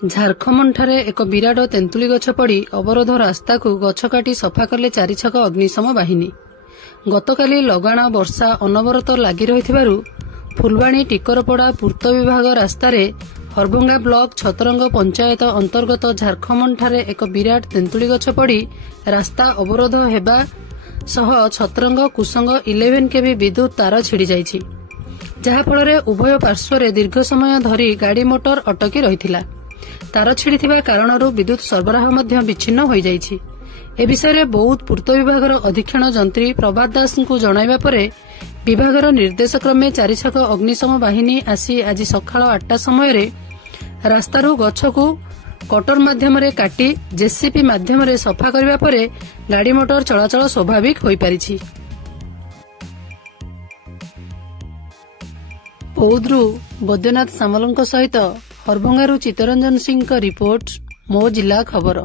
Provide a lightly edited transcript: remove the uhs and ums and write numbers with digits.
ଝାରଖଣ୍ଡଠାରେ ଏକ ବିରାଟ ତେନ୍ତୁଳି ଗଛ ପଡ଼ି ଅବରୋଧ ରାସ୍ତାକୁ ଗଛ କାଟି ସଫା କଲେ ଚାରିଛକ ଅଗ୍ନିଶମ ବାହିନୀ। ଗତକାଲି ଲଗାଣ ବର୍ଷା ଅନବରତ ଲାଗି ରହିଥିବାରୁ ଫୁଲବାଣୀ ଟିକରପଡ଼ା ପୂର୍ତ୍ତ ବିଭାଗ ରାସ୍ତାରେ ହରଭଙ୍ଗା ବ୍ଲକ ଛତରଙ୍ଗ ପଞ୍ଚାୟତ ଅନ୍ତର୍ଗତ ଝାରଖଣ୍ଡଠାରେ ଏକ ବିରାଟ ତେନ୍ତୁଳି ଗଛ ପଡ଼ି ରାସ୍ତା ଅବରୋଧ ହେବା ସହ ଛତରଙ୍ଗ କୁସଙ୍ଗ 11 kV ବିଦ୍ୟୁତ ତାର ଛିଡ଼ିଯାଇଛି, ଯାହାଫଳରେ ଉଭୟ ପାର୍ଶ୍ୱରେ ଦୀର୍ଘ ସମୟ ଧରି ଗାଡ଼ି ମୋଟର ଅଟକି ରହିଥିଲା। ତାର ଛିଡ଼ିଥିବା କାରଣରୁ ବିଦ୍ୟୁତ ସରବରାହ ମଧ୍ୟ ବିଚ୍ଛିନ୍ନ ହୋଇଯାଇଛି। ଏ ବିଷୟରେ ବୌଦ୍ଧ ପୂର୍ତ୍ତ ବିଭାଗର ଅଧୀକ୍ଷଣ ଯନ୍ତ୍ରୀ ପ୍ରଭାତ ଦାସଙ୍କୁ ଜଣାଇବା ପରେ ବିଭାଗର ନିର୍ଦ୍ଦେଶ କ୍ରମେ ଚାରିଛକ ଅଗ୍ନିଶମ ବାହିନୀ ଆସି ଆଜି ସକାଳ 8ଟା ସମୟରେ ରାସ୍ତାରୁ ଗଛକୁ କଟର ମାଧ୍ୟମରେ କାଟି ଜେସିପି ମାଧ୍ୟମରେ ସଫା କରିବା ପରେ ଗାଡ଼ି ମୋଟର ଚଳାଚଳ ସ୍ୱାଭାବିକ ହୋଇପାରିଛି। ବୌଦ୍ଧରୁ ବୈଦ୍ୟନାଥ ସାମଲଙ୍କ ସହିତ ହରଭଙ୍ଗାରୁ ଚିତ୍ତରଞ୍ଜନ ସିଂଙ୍କ ରିପୋର୍ଟ, ମୋ ଜିଲ୍ଲା ଖବର।